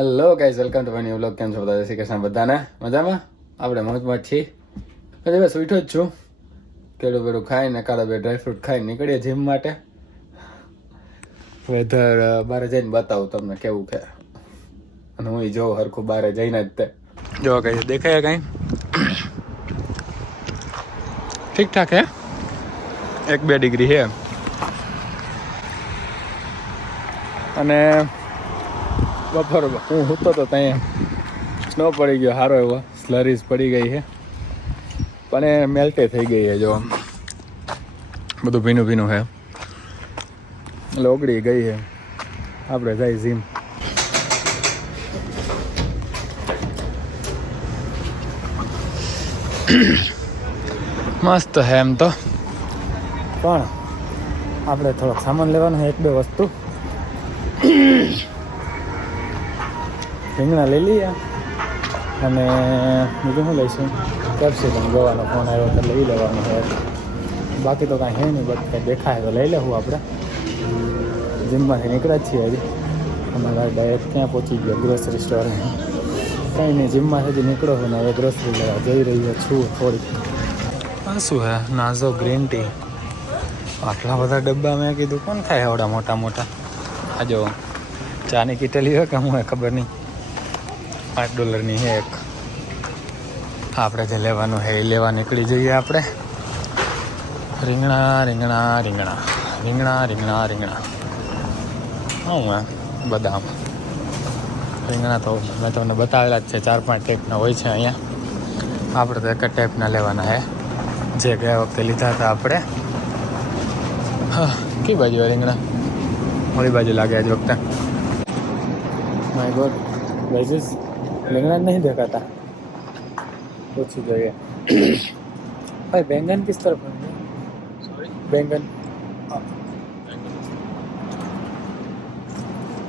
Hello guys, welcome to my new vlog. કેમ છો બધા? જય શ્રી કૃષ્ણ. બધાને મજામાં? આપણે મોજમાં છીએ. હજી બસ ઉઠ્યો જ છું. કેળું બેડું ખાઈને કાળા બે ડ્રાયફ્રૂટ ખાઈને નીકળીએ જીમ માટે. વેધર બહાર જઈને બતાવું તમને કેવું છે. અને હું જોઉં હરખું બહાર જઈને જ તે જો કઈ દેખાય કઈ ઠીક ઠાક હે, 1-2 ડિગ્રી છે. અને બપોર હું સૂતો તો ત્યાં સ્નો પડી ગયો, સારો એવો સ્લરીઝ પડી ગઈ છે, પણ એ મેલ્ટે થઈ ગઈ છે. જો બધું ભીનું ભીનું છે એટલે ઓગળી ગઈ છે. આપણે જાય જીમ. મસ્ત છે એમ તો, પણ આપણે થોડોક સામાન લેવાનો છે, 1-2 વસ્તુ. રીંગણા લઈ લઈએ અને બીજું શું લઈશું? કેપ્સિકમ. ગવાનો ફોન આવ્યો તો લઈ લેવાનું છે. બાકી તો કાંઈ છે નહીં, બટ કંઈ દેખાય તો લઈ લેવું. આપણે જીમમાંથી નીકળ્યા જ છીએ હજી. અમારા ડાયરેક્ટ ક્યાં પહોંચી ગયા? Grocery store. કંઈ નહીં, જીમમાં હજી નીકળો હોય ને હવે ગ્રોસરી લેવા જઈ રહ્યો છું થોડીક. આ શું હે? નાઝો ગ્રીન ટી. આટલા બધા ડબ્બા મેં કીધું કોણ ખાય આવડા મોટા મોટા? આ જો ચાની કીટલી હોય કે હું ખબર નહીં. $5 છે એક. આપણે જે લેવાનું છે એ લેવા નીકળી જઈએ આપણે. રીંગણા રીંગણા રીંગણા રીંગણા રીંગણા રીંગણા હા, બદામ. રીંગણા તો મેં તમને બતાવેલા જ છે, 4-5 ટાઈપના હોય છે અહીંયા. આપણે તો એક જ ટાઈપના લેવાના છે, જે ગયા વખતે લીધા હતા આપણે. હા, કઈ બાજુ રીંગણા? ઓલી બાજુ લાગે આજ વખતે. માય ગોડ ગાઈઝ, રીંગણા નહીં દેખાતા. પૂછી જોઈએ. भाई बैंगन किस तरफ है? सॉरी, बैंगन.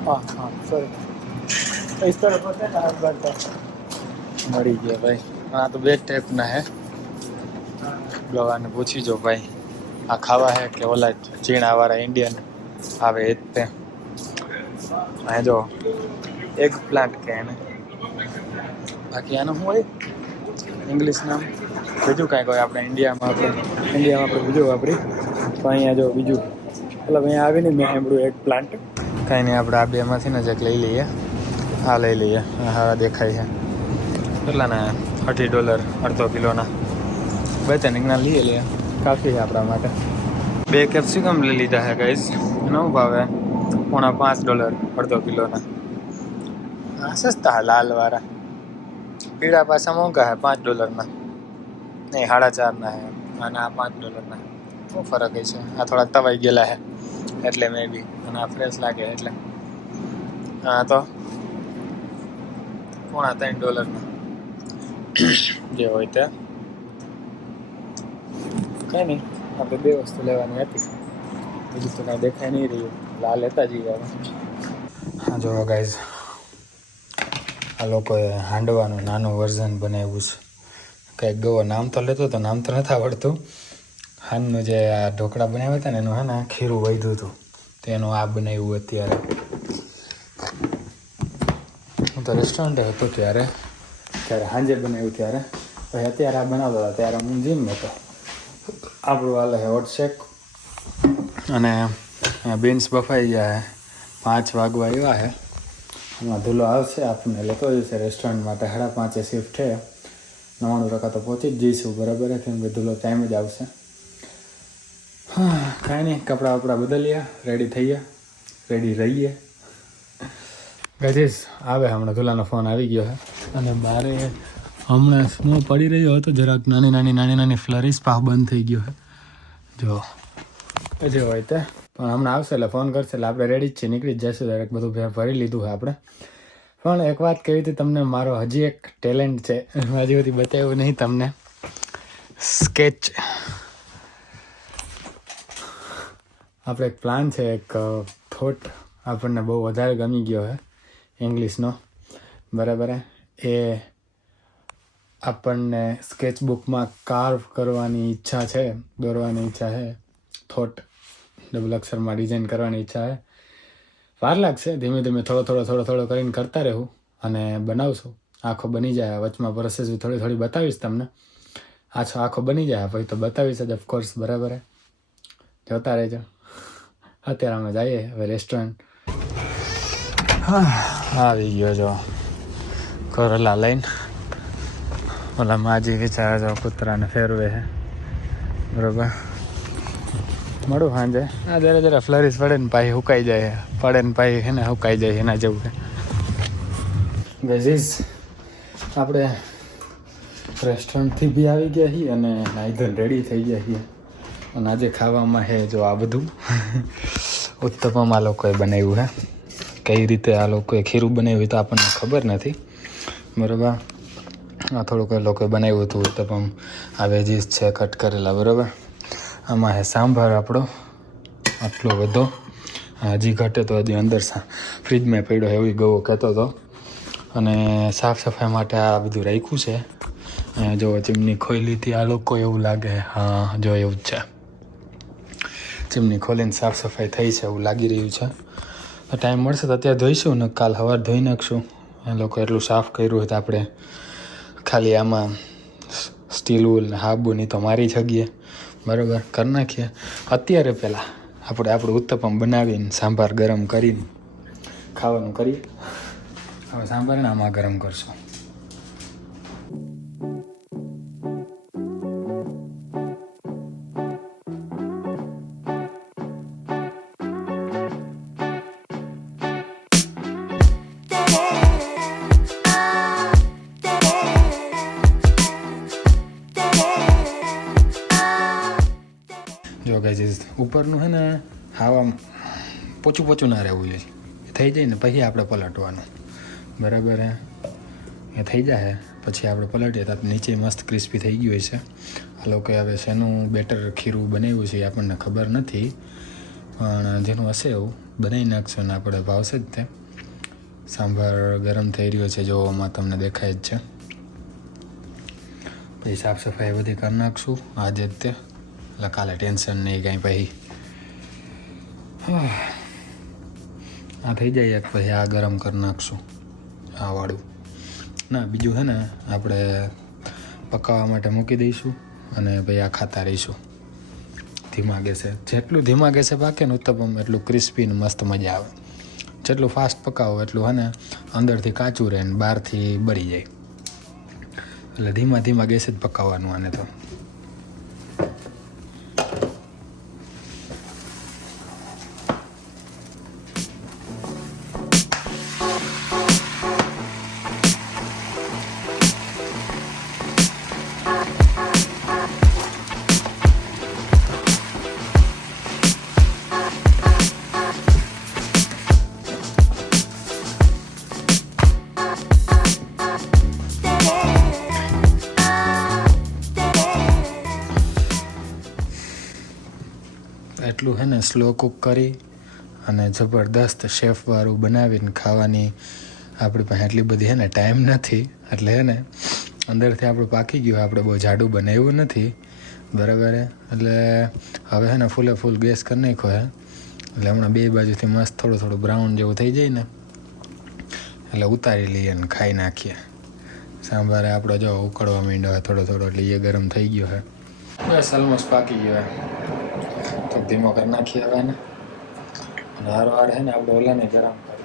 हाँ हाँ सॉरी, इस तरफ होता है ना बढ़ता. મળી ગયો ભાઈ. આ તો 2 ટાઈપના હે. ગવાને પૂછી જો ભાઈ, આ ખાવા હે કે ઓલા ચીણાવાળા ઇન્ડિયન આવે એ જ તે. આ જો એગ પ્લાન્ટ કે એને, બાકી આનું શું હોય ઇંગ્લિશ નામ? બીજું કાંઈક હોય. આપણે ઇન્ડિયામાં આપણે બીજું વાપરી, તો અહીંયા જો બીજું. મતલબ અહીંયા આવીને મેં સાંભળ્યું એક પ્લાન્ટ. કાંઈ નહીં, આપણે આ બેમાંથી ને જ એક લઈ લઈએ. હા લઈ લઈએ. હા દેખાય છે. કેટલાના? $30 અડધો કિલોના. 2-3 રીંગણા લઈએ લઈએ, કાફી છે આપણા માટે. 2 કેપ્સિકમ લઈ લીધા છે ગાઈઝ. એનો ભાવે $5 અડધો કિલોના. હા સસ્તા હા, લાલવાળા. પીળા પાછા મોંઘા છે, $5 નહીં, 4.5 છે. અને આ $5. શું ફરક છે? આ થોડા તવાઈ ગયેલા છે એટલે મે બી, અને આ ફ્રેશ લાગે એટલે. હા તો $3 જે હોય તે. કંઈ નહીં, આપણે 2 વસ્તુ લેવાની હતી, બીજું તો કાંઈ દેખાય નહીં રહ્યું. આ લેતા જઈએ હવે. હા જો ગાઈઝ, આ લોકોએ હાંડવાનું નાનું વર્ઝન બનાવ્યું છે. કંઈક ગવો નામ તો લેતો હતો, નામ તો નથી આવડતું. હાનનું જે આ ઢોકળા બનાવ્યા હતા ને એનું હે ને ખીરું વધ્યું હતું, તો એનું આ બનાવ્યું અત્યારે. હું તો રેસ્ટોરન્ટે હતો ત્યારે સાંજે બનાવ્યું ત્યારે. પછી અત્યારે આ બનાવતા હતા ત્યારે હું જીમ હતો. આપણું હાલે છે હોટ શેક. અને બીન્સ બફાઈ ગયા છે. 5 વાગવા આવ્યા છે. હમણાં ધૂલો આવશે, આપણને લેતો જશે રેસ્ટોરન્ટ માટે. 5:30 શિફ્ટ છે. 99% તો પહોંચી જ જઈશું, બરાબર. કેમ કે ધૂલો ટાઈમ જ આવશે. હા કાંઈ નહીં, કપડાં વપડા બદલીએ, રેડી થઈએ, રેડી રહીએ. ગજીસ આવે હમણાં. ધૂલાનો ફોન આવી ગયો છે અને બારે હમણાં સ્નો પડી રહ્યો હતો જરાક. નાની ફ્લરીસ પાહ બંધ થઈ ગયો છે જો. જે હોય તે પણ હમણાં આવશે એટલે ફોન કરશે એટલે આપણે રેડી જ છીએ, નીકળી જ જઈશું. દરેક બધું ભરી લીધું છે આપણે. પણ એક વાત કહી હતી તમને, મારો હજી એક ટેલેન્ટ છે, હજી સુધી બતાવ્યું નહીં તમને. સ્કેચ. આપણે એક પ્લાન છે, એક થોટ આપણને બહુ વધારે ગમી ગયો છે ઇંગ્લિશનો, બરાબર. એ આપણને સ્કેચબુકમાં કાર્વ કરવાની ઈચ્છા છે, દોરવાની ઈચ્છા છે. થોટ ડબલ અક્ષરમાં ડિઝાઇન કરવાની ઈચ્છા છે. વાર લાગશે, ધીમે ધીમે થોડો કરીને કરતા રહેવું. અને બનાવશું. આખો બની જાય વચમાં પ્રોસેસ થોડી થોડી બતાવીશ તમને. આખો બની જાય પછી તો બતાવીશ જ ઓફકોર્સ, બરાબર. જોતા રહેજો. અત્યારે અમે જઈએ હવે રેસ્ટોરન્ટ. આવી ગયો જો કરેલા લઈને. ઓલા માજી વિચારે જો કૂતરાને ફેરવે છે, બરોબર. મળું સાંજે. જરા જરા ફ્લરીશ પડે ને પાછી સુકાઈ જાય, પડે ને પાછી છે ને સુકાઈ જાય એના જેવું છે. ગઝીઝ આપણે રેસ્ટોરન્ટથી બી આવી ગયા છીએ અને નાઈધન રેડી થઈ ગયા છીએ. અને આજે ખાવામાં છે જો આ બધું ઉત્તપમ આ લોકોએ બનાવ્યું છે. કઈ રીતે આ લોકોએ ખીરું બનાવ્યું તો આપણને ખબર નથી, બરાબર. આ થોડુંક એ લોકોએ બનાવ્યું હતું ઉત્તપમ. આ વેજીસ છે કટ કરેલા, બરાબર. આમાં છે સાંભાર આપણો આટલો બધો. હજી ઘટે તો હજી અંદર ફ્રીજમાં પડ્યો એવી ગવો કહેતો હતો. અને સાફ સફાઈ માટે આ બધું રાખ્યું છે. જો ચીમની ખોલી હતી આ લોકો, એવું લાગે. હા જો એવું જ છે. ચીમની ખોલીને સાફ સફાઈ થઈ છે એવું લાગી રહ્યું છે. ટાઈમ મળશે તો અત્યારે ધોઈશું ને કાલ સવારે ધોઈ નાખશું. એ લોકો એટલું સાફ કર્યું હોય તો આપણે ખાલી આમાં સ્ટીલ ઉલ હાબુની તો મારી જગ્યાએ, બરાબર, કરી નાખીએ. અત્યારે પહેલાં આપણું ઉત્તપમ બનાવીને સાંભાર ગરમ કરીને ખાવાનું કરીએ. હવે સાંભારને આમાં ગરમ કરશું. જો ગાઈઝ ઉપરનું છે ને હાવા પોચું ના રહેવું જોઈએ. થઈ જાય ને પછી આપણે પલટવાનું, બરાબર. એ થઈ જાય પછી આપણે પલટીએ તો નીચે મસ્ત ક્રિસ્પી થઈ ગયું હોય છે. આ લોકોએ હવે શેનું બેટર ખીરું બનાવ્યું છે એ આપણને ખબર નથી, પણ જેનું હશે એવું બનાવી નાખશું ને આપણે ભાવશે જ તે. સાંભાર ગરમ થઈ રહ્યો છે, જોવામાં તમને દેખાય જ છે. પછી સાફ સફાઈ બધી કરી નાખશું આજે જ તે, એટલે કાલે ટેન્શન નહીં કાંઈ. પછી આ થઈ જાય એક પછી આ ગરમ કરી નાખશું આ વાળું. ના બીજું છે ને આપણે પકાવવા માટે મૂકી દઈશું અને ભાઈ આ ખાતા રહીશું ધીમા ગેસે. જેટલું ધીમા ગેસે પાકે ને ઉત્તપમ એટલું ક્રિસ્પી ને મસ્ત મજા આવે. જેટલું ફાસ્ટ પકાવો એટલું છે ને અંદરથી કાચું રહે ને બહારથી બળી જાય. એટલે ધીમા ગેસે જ પકાવવાનું આને તો. એટલું છે ને સ્લો કુક કરી અને જબરદસ્ત શેફવાળું બનાવીને ખાવાની આપણી પાસે એટલી બધી છે ને ટાઈમ નથી. એટલે છે ને અંદરથી આપણું પાકી ગયું, આપણે બહુ જાડું બનાવ્યું નથી, બરાબર. એટલે હવે છે ને ફૂલ ગેસ કરી નાખ્યો છે. એટલે હમણાં બે બાજુથી મસ્ત થોડું બ્રાઉન જેવું થઈ જાય ને એટલે ઉતારી લઈએ ને ખાઈ નાખીએ. સાંભારે આપણો જો ઉકળવા માંડ્યો થોડો એટલે એ ગરમ થઈ ગયો છે. બસ ઓલમોસ્ટ પાકી ગયો છે. તો ધીમો કરી નાખીએ હવે ને. અને હાર છે ને આપણે ઓલાને ગરમ કરી.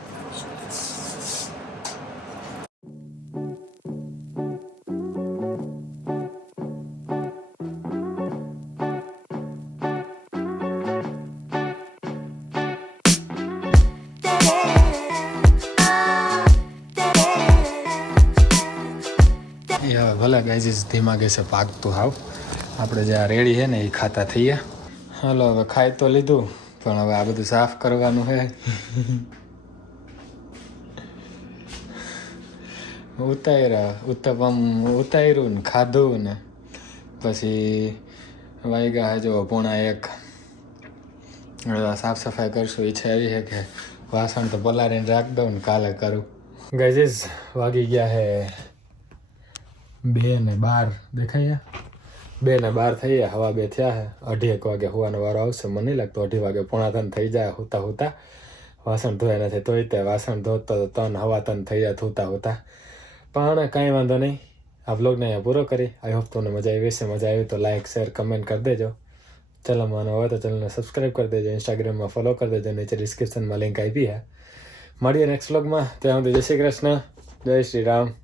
હવે ભલે ગાઈઝ ધીમા ગેસે પાકતું હાવ. આપણે જ્યાં રેડી છે ને એ ખાતા થઈએ. હાલો હવે ખાઈ તો લીધું, પણ હવે આ બધું સાફ કરવાનું છે. ઉત્તપમ ઉતાર્યું ને ખાધું ને પછી વાગ્યા હે જો 1:30. સાફ સફાઈ કરશું. ઈચ્છા એવી છે કે વાસણ તો પલાળીને રાખ દઉં ને કાલે કરું. ગાઈઝ વાગી ગયા હે 2:12. દેખાય 2:12 થઈ ગયા. હવા 2 થયા છે. 2:30 વાગે હોવાનો વારો આવશે. મને નહીં લાગતો 2:30 વાગે 2:45 થઈ જાય હોતા વાસણ ધોયા નથી તોય તે વાસણ ધોતો તો તન હવા તન થઈ જાય હોતા હોતા. પણ કાંઈ વાંધો નહીં. આ વ્લોગને અહીંયા પૂરો કરી. આઈ હોપ તમને મજા આવી હશે. મજા આવી તો લાઇક શેર કમેન્ટ કરી દેજો. ચેનલમાં હોય તો ચેનલને સબસ્ક્રાઈબ કરી દેજો. ઇન્સ્ટાગ્રામમાં ફોલો કરી દેજો. નીચે ડિસ્ક્રિપ્શનમાં લિંક આપી છે. મળીએ નેક્સ્ટ વ્લોગમાં. ત્યાં સુધી જય શ્રી કૃષ્ણ, જય શ્રી રામ.